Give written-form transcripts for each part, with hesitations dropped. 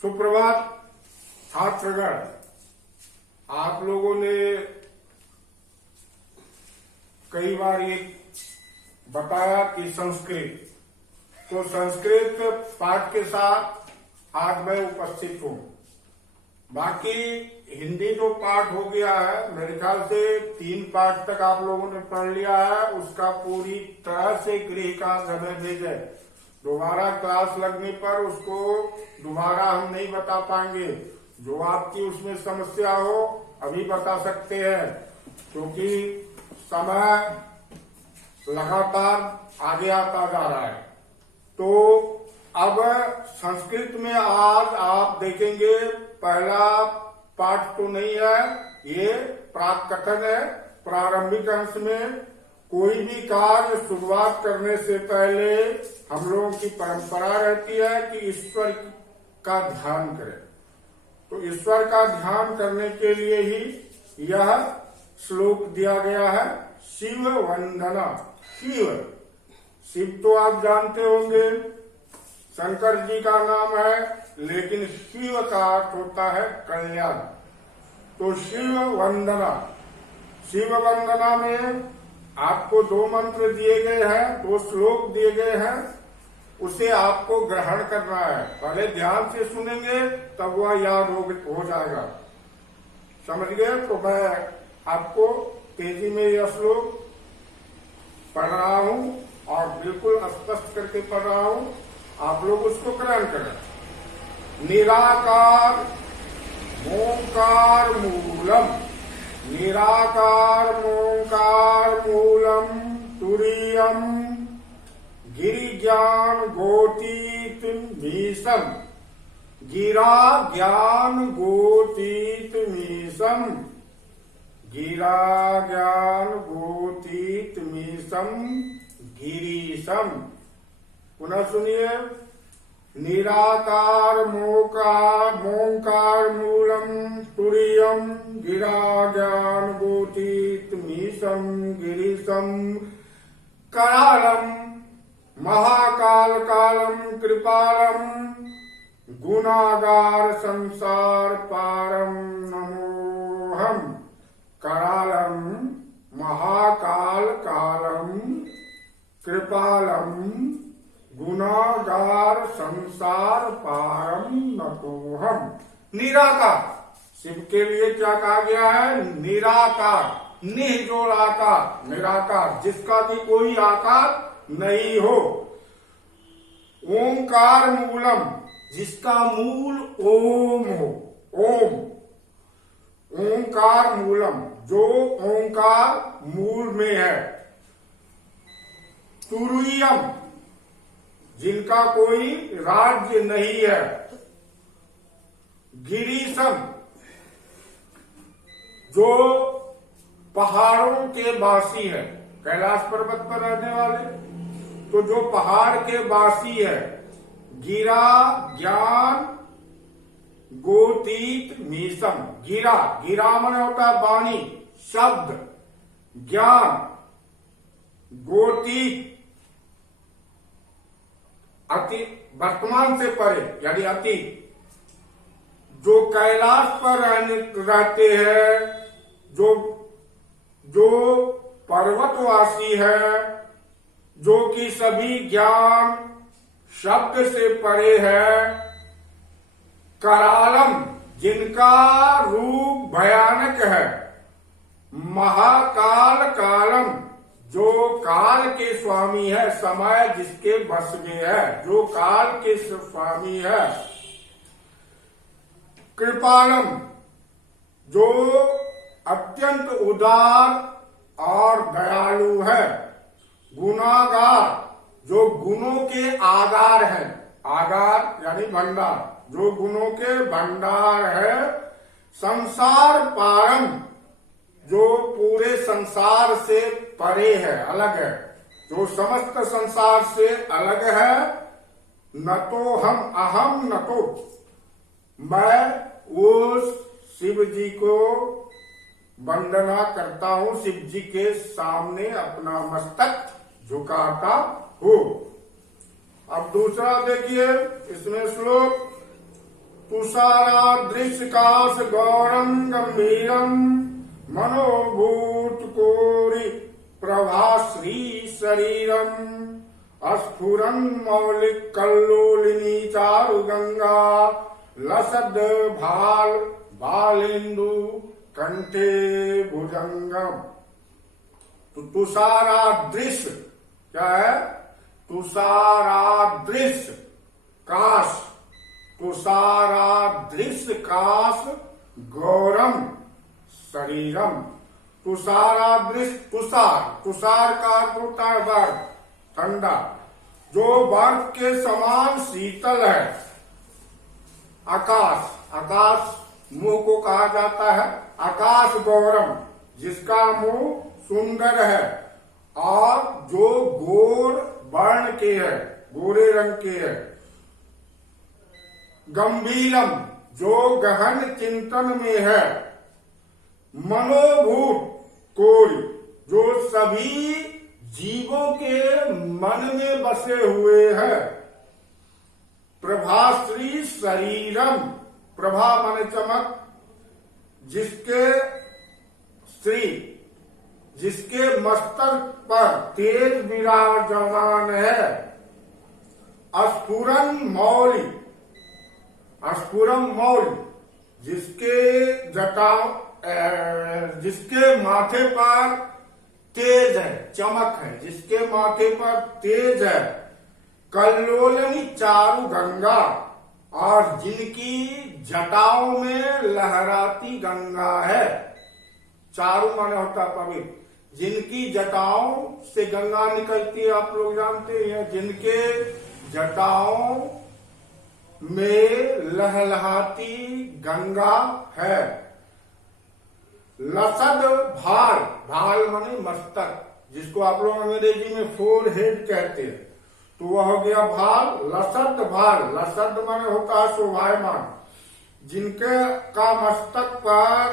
सुप्रभात छात्रगण। आप लोगों ने कई बार ये बताया कि संस्कृत, तो संस्कृत पाठ के साथ आज मैं उपस्थित हूँ। बाकी हिंदी जो पाठ हो गया है, मेरे ख्याल से 3 पाठ तक आप लोगों ने पढ़ लिया है। उसका पूरी तरह से गृह का हमें भेजे, दोबारा क्लास लगने पर उसको दोबारा हम नहीं बता पाएंगे। जो आपकी उसमें समस्या हो अभी बता सकते हैं, क्योंकि समय लगातार आगे आता जा रहा है। तो अब संस्कृत में आज आप देखेंगे, पहला पाठ तो नहीं है, ये प्राक कथन है। प्रारंभिक अंश में कोई भी कार्य शुरुआत करने से पहले हम लोगों की परंपरा रहती है कि ईश्वर का ध्यान करें। तो ईश्वर का ध्यान करने के लिए ही यह श्लोक दिया गया है। शिव वंदना। शिव तो आप जानते होंगे, शंकर जी का नाम है, लेकिन शिव का अर्थ होता है कल्याण। तो शिव वंदना, शिव वंदना में आपको 2 मंत्र दिए गए हैं, 2 श्लोक दिए गए हैं। उसे आपको ग्रहण करना है। पहले ध्यान से सुनेंगे तब वह याद हो जाएगा। समझ गए? तो मैं आपको तेजी में यह श्लोक पढ़ रहा हूँ और बिल्कुल स्पष्ट करके पढ़ रहा हूँ, आप लोग उसको ग्रहण करें। निराकार मोंकार मूलम, निराकार मोंकार मूलम तुरीयम गिरिज्ञान गोतीत मीसम, गिरा ज्ञान गोतीत मीसम, गिरा ज्ञान गोतीत मीसम गिरीशम। पुनः सुनिए। निराकार मोंकार मूलम तुरीयम गिरा ज्ञान गोतीत मीसम गिरीशम, करालम महाकाल कालम कृपालम गुणागार संसार पारम नमोहम। करालम महाकाल कालम कृपालम गुणागार संसार पारम नमोहम। निराकार, शिव के लिए क्या कहा गया है? निराकार। निजोड़ आकार, निराकार, जिसका भी कोई आकार नहीं हो। ओंकार मूलम, जिसका मूल ओम हो। ओम, ओंकार मूलम, जो ओंकार मूल में है। तुरीयम, जिनका कोई राज्य नहीं है। गिरीशम, जो पहाड़ों के वासी है, कैलाश पर्वत पर रहने वाले, तो जो पहाड़ के वासी है। गिरा ज्ञान गोतीत मीसम, गिरा, गिरा माने होता है वाणी, शब्द, ज्ञान, गोतीत अति, वर्तमान से परे यानी अतीत, जो कैलाश पर रहते हैं, जो पर्वतवासी है, जो कि सभी ज्ञान शब्द से परे है। करालम, जिनका रूप भयानक है। महाकाल कालम, जो काल के स्वामी है, समय जिसके बस में है, जो काल के स्वामी है। कृपालम, जो अत्यंत उदार और दयालु है। गुणागार, जो गुणों के आगार है। आगार यानी भंडार, जो गुणों के भंडार है। संसार पारम, जो पूरे संसार से परे है, अलग है, जो समस्त संसार से अलग है। न तो हम अहम, न तो मैं उस शिव जी को वंदना करता हूँ, शिव जी के सामने अपना मस्तक झुकाता हूँ। अब दूसरा देखिए, इसमें श्लोक तुषारादृशकाश गौरम गंभीरम मनोभूत कोरि प्रभाश्री शरीरम स्फुरन मौलिक कल्लोलिनी चारु गंगा लसद भाल बालेन्दु कंठे भुजंगम। तो तुषारादृश्य क्या है? तुषारादृश्य काश, तुषारादृश्य काश गौरम शरीरम। तुषारादृश्य, तुषार, तुषार का अर्थ होता है बर्फ, ठंडा, जो बर्फ के समान शीतल है। आकाश, आकाश मुंह को कहा जाता है आकाश गौरम, जिसका मुंह सुंदर है और जो गोर वर्ण के है, गोरे रंग के है। गंभीरम, जो गहन चिंतन में है। मनोभूत कोरि, जो सभी जीवों के मन में बसे हुए है। प्रभाश्री शरीरम, प्रभा माने चमक, जिसके श्री, जिसके मस्तक पर तेज विराजमान है। स्फुरन मौलि, स्फुरम मौलि, जिसके जटाओं, जिसके माथे पर तेज है, चमक है, जिसके माथे पर तेज है। कल्लोलनी चारु गंगा, और जिनकी जटाओं में लहराती गंगा है। चारु माने होता पवित्र, जिनकी जटाओं से गंगा निकलती है, आप लोग जानते हैं। जिनके जटाओं में लहलहाती गंगा है। लसद भाल, भाल माने मस्तक, जिसको आप लोग अंग्रेजी में फोर हेड कहते हैं, तो वह हो गया भाल। लसद भाल, लसद माने होता है शोभायमान, जिनके का मस्तक पर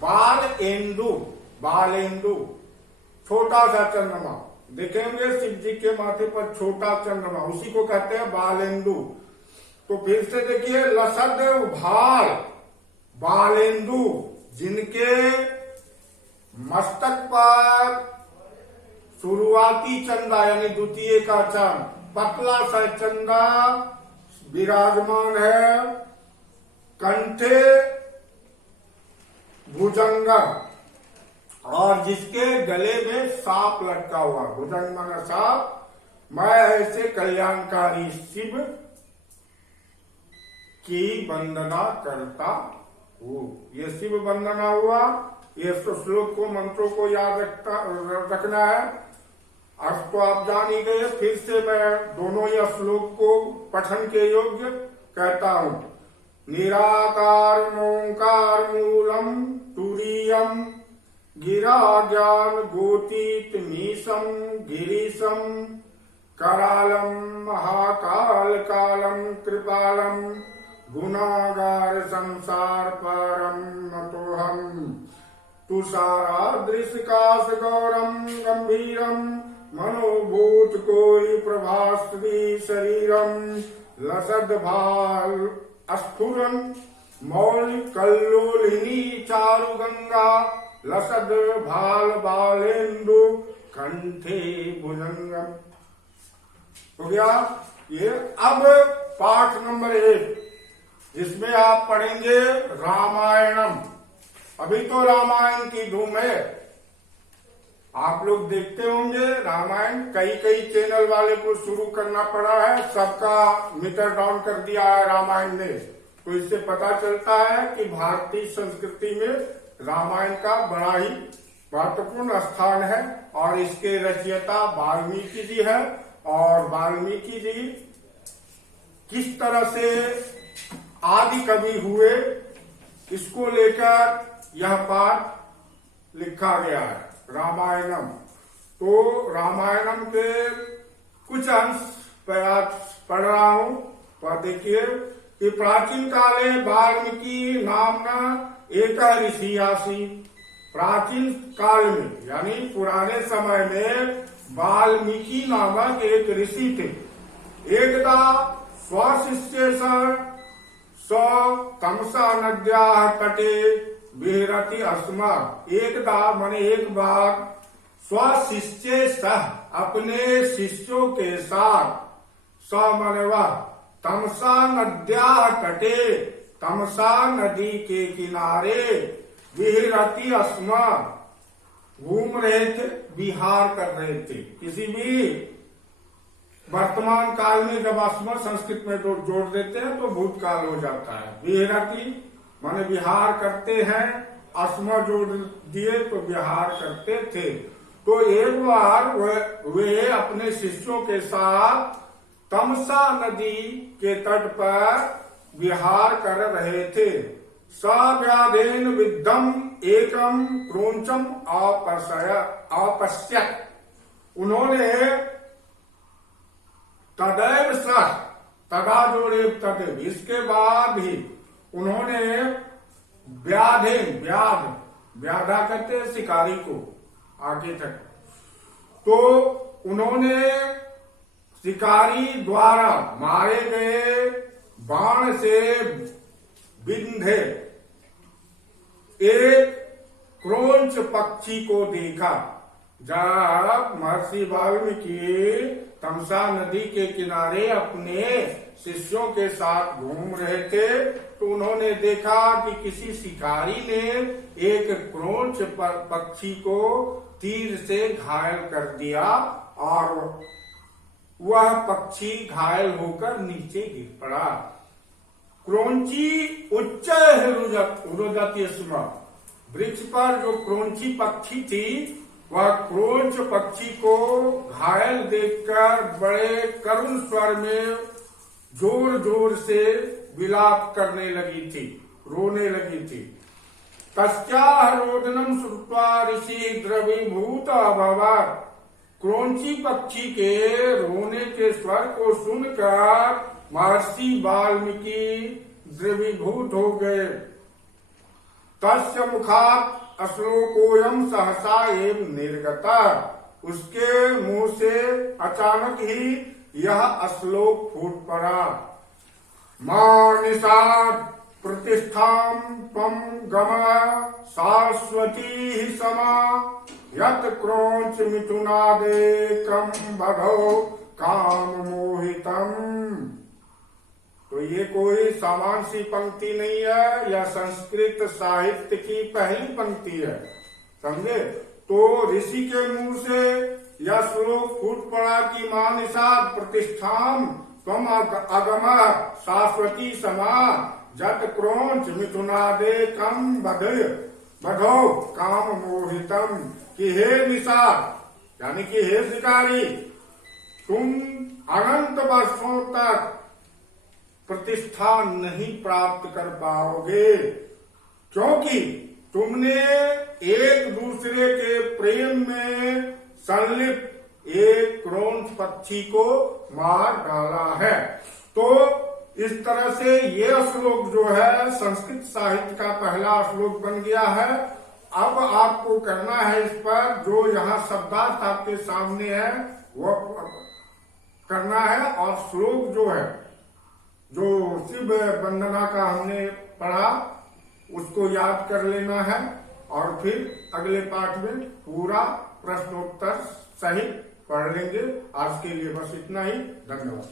बालेन्दु, बालेन्दु छोटा सा चंद्रमा देखेंगे, शिव जी के माथे पर छोटा चंद्रमा, उसी को कहते हैं बालेन्दु। तो फिर से देखिए, लसद भाल बालेन्दु, जिनके मस्तक पर शुरुआती चंदा यानी द्वितीय का चांद, पतला सा चंदा विराजमान है। कंठे भुजंगम, और जिसके गले में सांप लटका हुआ। भुजंग माना सांप। मैं ऐसे कल्याणकारी शिव की वंदना करता हूँ। ये शिव वंदना हुआ। ये श्लोक को, मंत्रों को याद रखना है। अर्थ तो आप जान ही गए, फिर से मैं दोनों यह श्लोक को पठन के योग्य कहता हूँ। निराकार ओंकार मूलम तुरीयम गिरा ज्ञान गोतीत मीशम गिरीशम करालम महाकाल कालम कृपालम गुनागार संसार परम नतोहम। तुषारादृशकाश गौरम गंभीरम मनोभूत कोरि प्रभाश्री शरीरम लसद भाल स्फुरन मौल कल्लोलिनी चारु गंगा लसद भाल बालेन्दु कंठे भुजंगम। हो गया ये। अब पाठ नंबर 1, जिसमें आप पढ़ेंगे रामायणम। अभी तो रामायण की धूम है, आप लोग देखते होंगे रामायण। कई कई चैनल वाले को शुरू करना पड़ा है, सबका मीटर डाउन कर दिया है रामायण ने। तो इससे पता चलता है कि भारतीय संस्कृति में रामायण का बड़ा ही महत्वपूर्ण स्थान है। और इसके रचयिता वाल्मीकि जी है। और वाल्मीकि जी किस तरह से आदि कवि हुए, इसको लेकर यह पाठ लिखा गया है रामायणम। तो रामायणम के कुछ अंश पढ़ रहा हूं। तो देखिए कि प्राचीन काले वाल्मीकि नामना एक ऋषि आसी। प्राचीन काल में यानी पुराने समय में वाल्मीकि नामक एक ऋषि थे। एकदा स्वशिष्य सो तमसा नद्या तटे विहरति अस्मा। एकदा माने एक बार स्वशिष्य सह अपने शिष्यों के साथ, स माने वह, तमसा नद्या तटे तमसा नदी के किनारे, विहरति अस्मा घूम रहे थे, विहार कर रहे थे। किसी भी वर्तमान काल में जब अस्मा संस्कृत में जोड़ देते हैं तो भूतकाल हो जाता है। विहरति माने विहार करते हैं, अस्मा जोड़ दिए तो विहार करते थे। तो एक बार वे अपने शिष्यों के साथ तमसा नदी के तट पर विहार कर रहे थे। सव्याधेन विद्धम एकम क्रोंचम अपश्यत। उन्होंने तदैव सह, तदा जोड़े तदैव, इसके बाद भी उन्होंने व्याधेन, व्याधा कहते हैं शिकारी को, आगे तक, तो उन्होंने शिकारी द्वारा मारे गए बाण से बिंधे एक क्रोंच पक्षी को देखा। जब महर्षि वाल्मीकि तमसा नदी के किनारे अपने शिष्यों के साथ घूम रहे थे तो उन्होंने देखा कि किसी शिकारी ने एक क्रोंच पक्षी को तीर से घायल कर दिया और वह पक्षी घायल होकर नीचे गिर पड़ा। क्रोंची उच्च रुदति स्म। वृक्ष पर जो क्रोंची पक्षी थी वह क्रोंच पक्षी को घायल देखकर बड़े करुण स्वर में जोर जोर से विलाप करने लगी थी, रोने लगी थी। तस्याः रोदनम श्रुत्वा ऋषि द्रवीभूत अभवत्। क्रोंची पक्षी के रोने के स्वर को सुनकर महर्षि वाल्मीकि द्रवीभूत हो गए। तस्य मुखात् अश्लोकोयम सहसा एव निर्गता। उसके मुंह से अचानक ही यह श्लोक फूट पड़ा। मां निषाद प्रतिष्ठां त्वं गम शाश्वती समा, यत् क्रोंच मिथुनादेकं बधौ काम मोहितम। तो ये कोई सामान्य सी पंक्ति नहीं है, यह संस्कृत साहित्य की पहली पंक्ति है, समझे। तो ऋषि के मुंह से यह श्लोक फूट पड़ा कि मां निषाद प्रतिष्ठाम त्वम अगम शाश्वती समा, जत क्रोंच मिथुनादेकं बधौ काम मोहितम। कि हे निषाद यानी कि हे शिकारी, तुम अनंत वर्षों तक प्रतिष्ठा नहीं प्राप्त कर पाओगे, क्योंकि तुमने एक दूसरे के प्रेम में संलिप्त एक क्रोंच पक्षी को मार डाला है। तो इस तरह से ये श्लोक जो है संस्कृत साहित्य का पहला श्लोक बन गया है। अब आपको करना है इस पर जो यहाँ शब्दार्थ आपके सामने है वो करना है, और श्लोक जो है जो शिव वंदना का हमने पढ़ा उसको याद कर लेना है, और फिर अगले पाठ में पूरा प्रश्नोत्तर सहित पढ़ लेंगे। आज के लिए बस इतना ही। धन्यवाद।